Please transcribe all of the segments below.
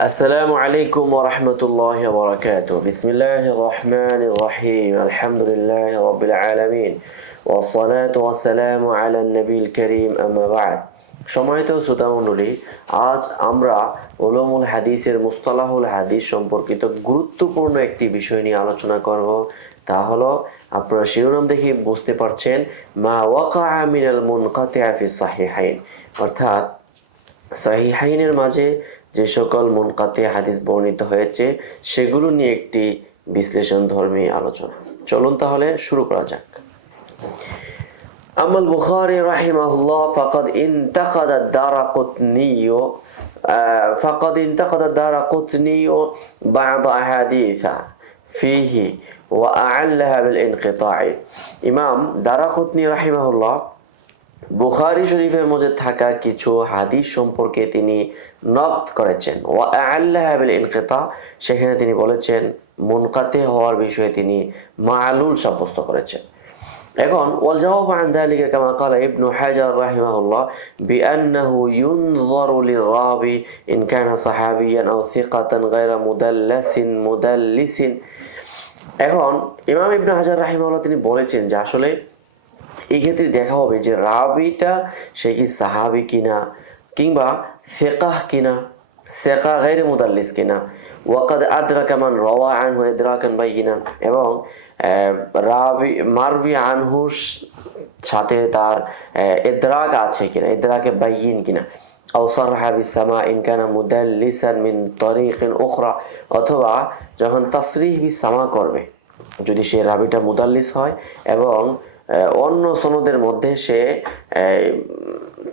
السلام عليكم ورحمة الله وبركاته بسم الله الرحمن الرحيم الحمد لله رب العالمين والصلاة والسلام على النبي الكريم أما بعد সম্মানিত শ্রোতা মণ্ডলী, আজ আমরা উলুমুল হাদিসের মুস্তালাহুল হাদিস সম্পর্কিত গুরুত্বপূর্ণ একটি বিষয় নিয়ে আলোচনা করব। তা হলো, আপনারা শিরোনাম দেখে বুঝতে পারছেন, মা ওয়াকাআ মিনাল মুনকাতিআ ফি সাহিহাইন, অর্থাৎ সাহিহাইনের মাঝে যে সকল মুনকাতি হাদিস বর্ণিত হয়েছে সেগুলো নিয়ে একটি বিশ্লেষণ ধর্মী আলোচনা। চলুন তাহলে শুরু করা যাক। আল বুখারী রাহিমাহুল্লাহ ফাকাদ ইনতাকাদা দারাকুতনি বা'দ আহাদিসা ফিহি ওয়া আ'আল্লাহা বিল ইনকিতা'i। ইমাম দারাকুতনি রাহিমাহুল্লাহ বুখারী শরীফের মধ্যে থাকা কিছু হাদিস সম্পর্কে তিনি নকদ করেছেন। ওয়া আ'আল্লাহা বিল ইনকিতা', সেখানে তিনি বলেছেন মুনকাতি হওয়ার বিষয়ে তিনি মা'লুল সাব্যস্ত করেছেন। এখন ওয়াল জাওয়াব আন যালিকা কামা ক্বালা ইবনু হাজার রাহিমাহুল্লাহ বিআন্নাহু ইউনযারু লির-রাবি ইন কানা সাহাবিয়ান আও সিকাতান গায়রা মুদাল্লিসিন। এখন ইমাম ইবনু হাজার রাহিমাহুল্লাহ তিনি বলেছেন যে আসলে এই ক্ষেত্রে দেখা হবে যে রাবিটা সে কি সাহাবি কিনা, কিংবা সিকাহ কিনা, সিকা গায়রে মুদাল্লিস কিনা। ওয়াকাদ আদরাকা মান রাওয়া আনহু ইদরাকান বাইয়িনান, এবং রাবি মারবি আনহুর সাথে তার ইদরাক আছে কিনা, ইদরাকে বাইয়িন কিনা। আও সারহা বিসামা ইন কানা মুদাল্লিসান মিন তরিকিন উখরা, অথবা যখন তাসরিহ বিসামা করবে, যদি সে রাবিটা মুদাল্লিস হয় এবং অন্য সনদের মধ্যে সে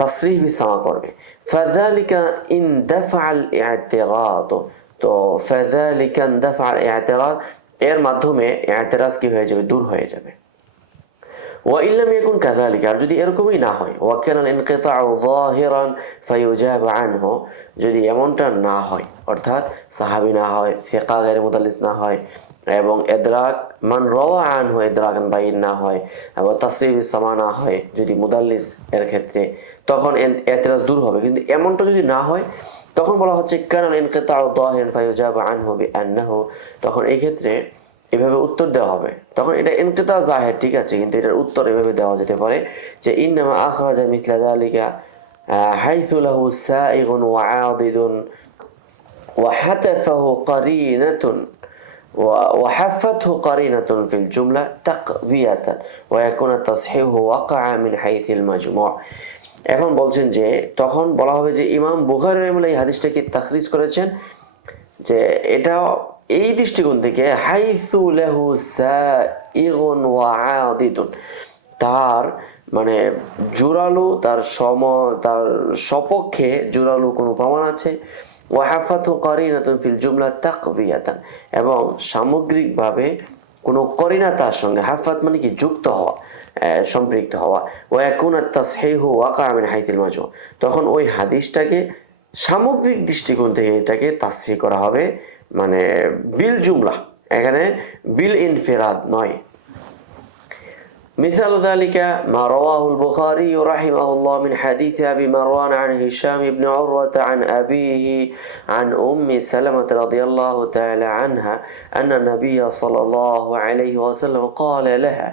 তাসরিহ বিসামা করবে। ফাযালিকা ইন দাফআল ই'তিরাদ, তো ফাযালিকা ইন দাফআল ই'তিরাদ, এর মাধ্যমে ই'তিরাজ কি হয়ে যাবে, দূর হয়ে যাবে। ওয়া ইল্লাম ইয়াকুন কাযালিকা, আর যদি এরকমই না হয়, ওয়া কানা ইনকিতাউ যাহিরান ফায়ুজাব আনহু, যদি এমনটা না হয়, অর্থাৎ সাহাবী না হয়, সিকা গায়রে মুদাল্লিস না হয়, এবং ইদরাক মান রাওয়া আনহু ইদরাকান বাইয়িন না হয়, এবং তাসরিহ বিসামা না হয় যদি মুদাল্লিস এর ক্ষেত্রে, তখন ই'তিরাজ দূর হবে। কিন্তু এমনটা যদি না হয়, তখন বলা হচ্ছে কানা ইনকিতাউ যাহিরান ফায়ুজাব আনহু বিআন্নাহু, তখন এই ক্ষেত্রে এভাবে উত্তর দেওয়া হবে। তখন এটা ইনকিতা জাহির, ঠিক আছে, কিন্তু এটার উত্তর এভাবে দেওয়া যেতে পারে যে ইন্নামা আখরাজা মিথলা যালিকা হাইথু লাহু সাইগুন ওয়া আদিদুন ওয়া হাতাফাহু কারিনাতুন ওয়া হাফাতহু কারিনাতুন ফিল জুমলা তাকবিয়াতান ওয়া ইয়াকুনা তাসহিহু ওয়াকাআ মিন হাইথিল মাজমু'। এখন বলছেন যে তখন বলা হবে যে ইমাম বুখারী রাহিমাহুল্লাহ এই হাদিসটাকে তাখরিজ করেছেন, যে এটা এই দৃষ্টিকোণ থেকে হাইসু লাহু সাইগুন ওয়া আদিদুন, তার মানে জোরালো, তার সপক্ষে জোরালো কোনো প্রমাণ আছে। ওয়া হাফাতু কারিনাতুন ফিল জুমলা তাকবিয়াতান, এবং সামগ্রিকভাবে কোনো করিনা তার সঙ্গে, হাফাত মানে কি যুক্ত হওয়া, সম্পৃক্ত হওয়া। ওয়া ইয়াকুনা তাসহিহু ওয়াকা মিন হাইথিল মাজমু', তখন ওই হাদিসটাকে সামগ্রিক দৃষ্টিকোণ থেকে এটাকে তাসহিহ করা হবে, মানে বিল জুমলা, এখানে বিল ইনফিরাদ নয়। مثال ذلك ما رواه البخاري رحمه الله من حديث أبي مروان عن هشام بن عروة عن أبيه عن أم سلمة رضي الله تعالى عنها أن النبي صلى الله عليه وسلم قال لها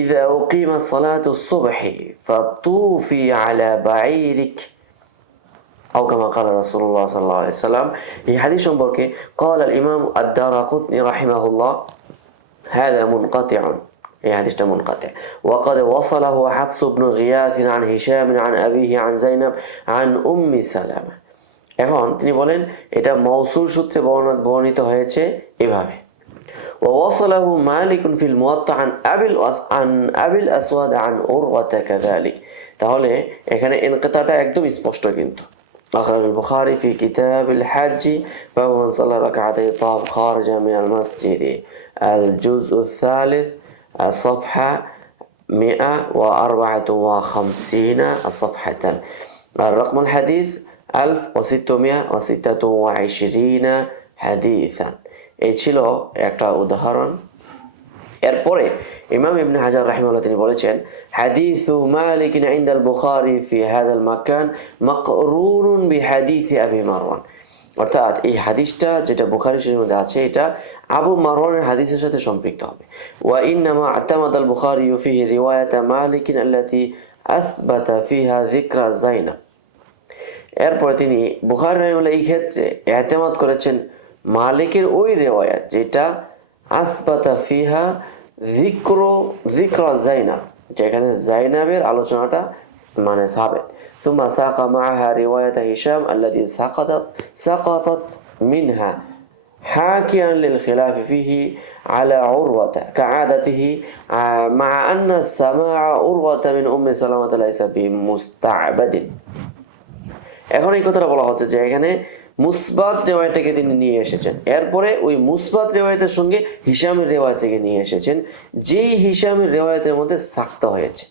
إذا أقيمت صلاة الصبح فطوفي على بعيرك أو كما قال رسول الله صلى الله عليه وسلم. في حديث সম্পর্কে قال الإمام الدارقطني رحمه الله هذا منقطع، এই হাদিসটা মুনকাতি'। وقد وصله حفص بن غياث عن هشام عن أبيه عن زينب عن أم سلمة। এখন তিনি বলেন এটা মওসুল সূত্রে বর্ণিত হয়েছে এভাবে। ووصله مالك في الموطأ عن أبي الأسود عن عروة كذلك। তাহলে এখানে ইনকিতাটা একদম স্পষ্ট। কিন্তু أخرج البخاري في كتاب الحج باب من صلى ركعتي طاف خارج من المسجد الجزء الثالث صفحة 154 صفحة، الرقم الحديث 1626 حديثا। এই ছিল একটা উদাহরণ। এরপরে ইমাম ইবনে হাজার রাহিমাহুল্লাহ তিনি বলেছেন, হাদিসু মালিক ইনদাল বুখারী ফি হাযাল মাকান মাকরুনুন বিহাদিসি আবি মারওয়ান, অর্থাৎ এই হাদিসটা যেটা বুখারী শরীফের মধ্যে আছে এটা আবু মারওয়ানের হাদিসের সাথে সম্পৃক্ত হবে। ওয়া ইন্নামা আতামাদ আল বুখারী ফিহি রিওয়ায়াত মালিক আল্লাতী আথবাতা ফিহা যিকরা যায়নাব। এরপরে তিনি বুখারী রাহিমাহুল্লাহ এই ক্ষেত্রে এতেমাদ করেছেন মালিকের ওই রিওয়ায়াত যেটা আথবাতা ফিহা যিকরা যায়নাব, যেখানে যায়নাবের আলোচনাটা মানে সাবেত। ثم ساق معها رواية هشام التي سقطت منها حاكيا للخلاف فيه على عروة كعادته، مع أن السماع عروة من أم سلمة ليس بمستعبد। এখন এই কথাটা বলা হচ্ছে যে এখানে মুসবাত রিওয়ায়াতটাকে তিনি নিয়ে এসেছেন, এরপরে ওই মুসবাত রিওয়ায়াতের সঙ্গে হিশামের রিওয়ায়াতটাকে নিয়ে এসেছেন, যেই হিশামের রিওয়ায়াতের মধ্যে সাক্তা হয়েছে।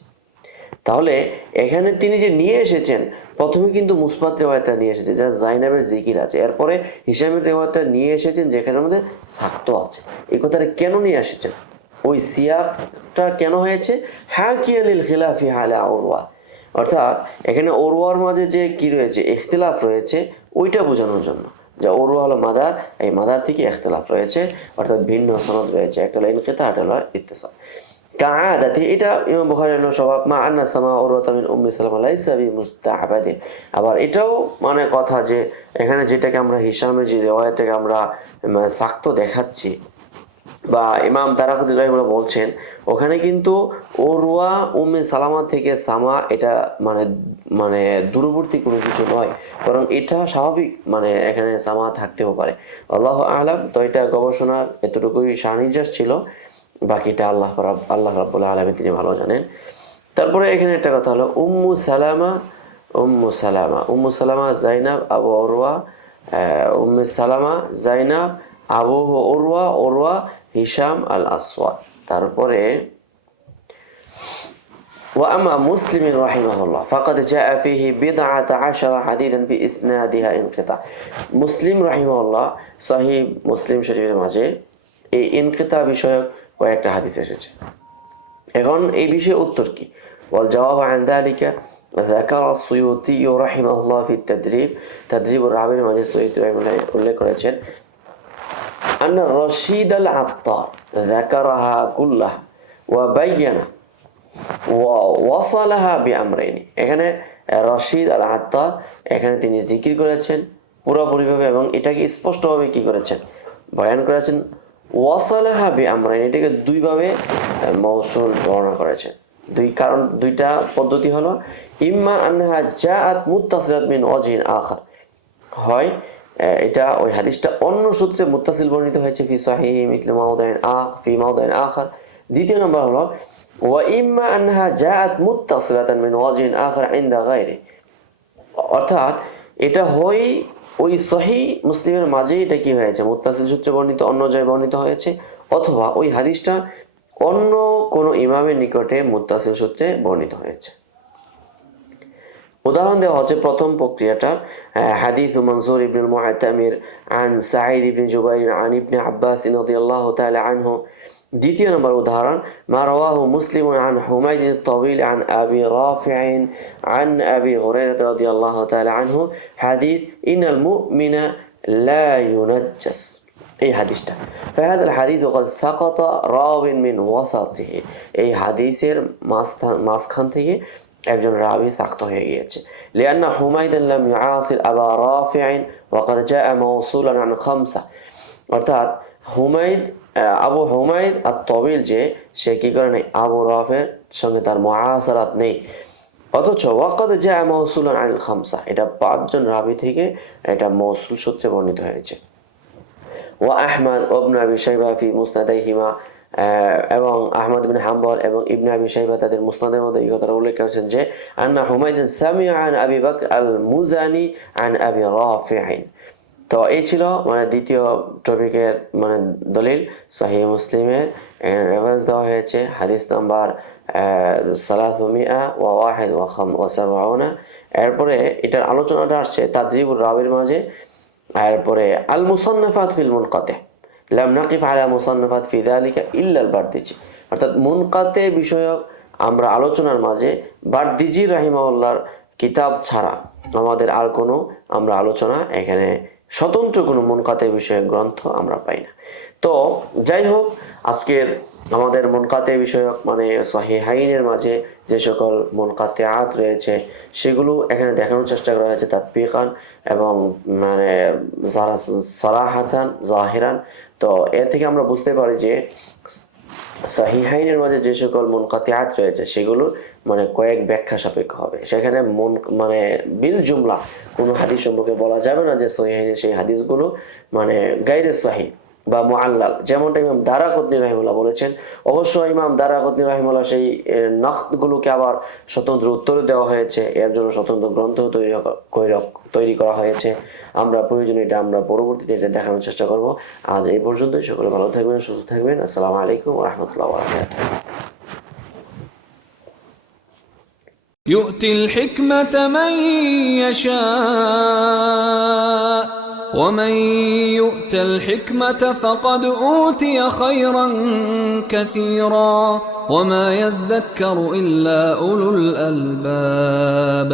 তাহলে এখানে তিনি যে নিয়ে এসেছেন প্রথমে কিন্তু মুসবাত রিওয়ায়াতটা নিয়ে এসেছেন যারা যায়নাবের জিকির আছে, এরপরে হিশামের রিওয়ায়াতটা নিয়ে এসেছেন যেখানের মধ্যে সাক্ত আছে। এই কথাটা কেন নিয়ে এসেছেন, ওই সিয়াকটা কেন হয়েছে, হাকিয়া লিল খিলাফি আলা উরওয়া, অর্থাৎ এখানে ওরওয়ার মাঝে যে কি রয়েছে ইখতিলাফ রয়েছে ওইটা বোঝানোর জন্য। যা ওরওয়া হলো মাদার, এই মাদার থেকে ইখতিলাফ রয়েছে, অর্থাৎ ভিন্ন সনদ রয়েছে, একটা হলো ইনকিতা, একটা হলো ইত্তিসাল। কাআদাতি, এটা ইমাম বুখারীর স্বভাব, মা আন্না সামা উরওয়াতা মিন উম্মি সালামা লাইসা বিমুস্তাহবাদিন। আবার এটাও মানে কথা যে এখানে যেটাকে আমরা হিশামের যে রিওয়ায়াতটাকে আমরা সাক্ত দেখাচ্ছি বা ইমাম তারাকুতি রাহিমাহুল্লাহ বলছেন ওখানে কিন্তু ওরওয়া উম্মে সালামা থেকে সামা এটা মানে মানে দূরবর্তী কোনো কিছু নয়, বরং এটা স্বাভাবিক, মানে এখানে সামা থাকতেও পারে। আল্লাহু আ'লাম। তো এটা গবেষণার এতটুকুই শানির্যাস ছিল, বাকিটা আল্লাহ রাব্বুল আলামিন তিনি ভালো জানেন। তারপরে এখানে একটা কথা হলো উম্মু সালামা যায়নাব আবু উরওয়া, উম্মে সালামা যায়নাব আবু উরওয়া হিশাম আল আসওয়াদ। তারপরে وأما مسلم رحمه الله فقد جاء فيه 12 حديثا في إسنادها انقطاع। মুসলিম রাহিমাহুল্লাহ সহিহ মুসলিম শরীফের মাঝে এই ইনকিতা বিষয়ক কয়েকটা হাদিস এসেছে। এখন এই বিষয়ে উত্তর কি, ওয়াল জওয়াব আন যালিকা ذكر السيوطي رحمه الله في تدريب الراويর মাঝে সৈয়দ উল্লেখ করেছেন أن الرشيد العطار ذكرها كلها وبين ووصلها بأمرين। এখানে রশিদ আল আত্তার এখানে তিনি জিকির করেছেন পুরোপুরিভাবে এবং এটাকে স্পষ্টভাবে কি করেছেন, বয়ান করেছেন। ওয়াসালাহা বিআমরাইন, এটাকে দুইভাবে মৌসুল বর্ণনা করেছেন। দুইটা পদ্ধতি হলো ইম্মা আন্নাহা জাআত মুত্তাসিলাত মিন ওয়াজহিন আখার, হয় এটা ওই হাদিসটা অন্য সূত্রে মুত্তাসিল বর্ণিত হয়েছে ফি সাহিহি মিথল মাওদাইন আখার। দ্বিতীয় নম্বর হলো ওয়া ইম্মা আন্নাহা জাআত মুত্তাসিলাতান মিন ওয়াজহিন আখার ইনদা গায়রি, অর্থাৎ এটা হয় ওই সহিহ মুসলিমের মাঝে এটা কি হয়েছে মুত্তাসিল সূত্রে বর্ণিত, অন্য জায়গায় বর্ণিত হয়েছে, অথবা ওই হাদিসটা অন্য কোনো ইমামের নিকটে মুত্তাসিল সূত্রে বর্ণিত হয়েছে। উদাহরণ দেওয়া হচ্ছে প্রথম প্রক্রিয়াটার হাদিস মনসুর ইবনুল মুআতামির আন সাঈদ ইবনে জুবাইর আন ইবনে আব্বাস রাদিয়াল্লাহু তাআলা আনহু। দ্বিতীয় নম্বর উদাহরণ মা রাওয়াহু মুসলিম আন হুমায়দ আত-তাওয়িল আন আবি রাফি'in আন আবি হুরায়রা রাদিয়াল্লাহু তাআলা আনহু হাদিস ইনাল মুমিনা লা ইউনাজ্জাস, এই হাদিসটা ফাহাদা আল হাদিস ওয়াকাদ সাকাতা রাওয়িন মিন ওয়াসাতিহি, এই হাদিসের মাঝখান থেকে একজন রাবি সাক্ত হয়ে গিয়েছে। লিআন্না হুমায়দান লাম ইউআসির আবা রাফি'in ওয়াকাদ জাআ মাওসুলান আন খামসা, অর্থাৎ আবু হুমায়দ আত-তাওয়িল যে সে কি করে নাই, আবু রাফি'র সঙ্গে তার মুআসারাত নেই, অথচ ওয়াকাদ জাআ মাওসুলান আন খামসা, এটা 5 জন রাবি থেকে এটা মৌসুল সূত্রে বর্ণিত হয়েছে। ওয়া আহমদ ইবনে আবি শাইবা ফি মুসনাদাইহিমা, এবং আহমদ বিন হাম্বল এবং ইবনে আবি শাইবা তাদের মুসনাদের মধ্যে এই কথাটা উল্লেখ করেছেন যে আন্না হুমায়দান সামিআ আন আবি বকর আল মুজানি আন আবি রাফি'in। তো এই ছিল মানে দ্বিতীয় টপিকের মানে দলিল। সহিহ মুসলিমের রেফারেন্স দেওয়া হয়েছে হাদিস নাম্বার 371 এরপরে এটার আলোচনাটা আসছে তাদরিবুর রাবির মাঝে। এরপরে আল মুসান্নাফাত ফিল মুনকাতি লাম নাকিফ আলা মুসান্নাফাত ফি যালিকা ইল্লা আল বারদিজি, অর্থাৎ মুনকাতে বিষয়ক আমরা আলোচনার মাঝে বারদিজি রাহিমাহুল্লাহর কিতাব ছাড়া আমাদের আর কোনো আমরা আলোচনা এখানে স্বতন্ত্র কোনো মুনকাতে বিষয়ক গ্রন্থ আমরা পাই না। তো যাই হোক, আজকের আমাদের মুনকাতে বিষয়ক মানে সহিহাইনের মাঝে যে সকল মুনকাতিআত রয়েছে সেগুলো এখানে দেখানোর চেষ্টা করা হয়েছে তাতবিকান এবং মানে সারাহাতান জাহিরান। তো এর থেকে আমরা বুঝতে পারি যে সহিহাইনের মাঝে যে সকল মুনকাতিআত রয়েছে সেগুলো মানে কয়েক ব্যাখ্যা সাপেক্ষ হবে। সেখানে মানে বিল জুমলা কোনো হাদিস সম্পর্কে বলা যাবে না যে সহিহাইনের সেই হাদিসগুলো মানে গায়রে সহিহ বা মুআল্লাল, যেমনটা ইমাম দারাকুতনি রাহিমাহুল্লাহ বলেছেন। অবশ্য ইমাম দারাকুতনি রাহিমাহুল্লাহ সেই নকদগুলোকে আবার স্বতন্ত্র উত্তর দেওয়া হয়েছে, এর জন্য স্বতন্ত্র গ্রন্থ তৈরি করা হয়েছে। আমরা প্রয়োজনে এটা আমরা পরবর্তীতে এটা দেখানোর চেষ্টা করব। আজ এই পর্যন্তই। সকলে ভালো থাকবেন, সুস্থ থাকবেন। আসসালামু আলাইকুম ওয়া রাহমাতুল্লাহি ওয়া বারাকাতুহু। يؤتي الحكمة من يشاء ومن يؤت الحكمة فقد أوتي خيرا كثيرا وما يذكر إلا أولو الألباب.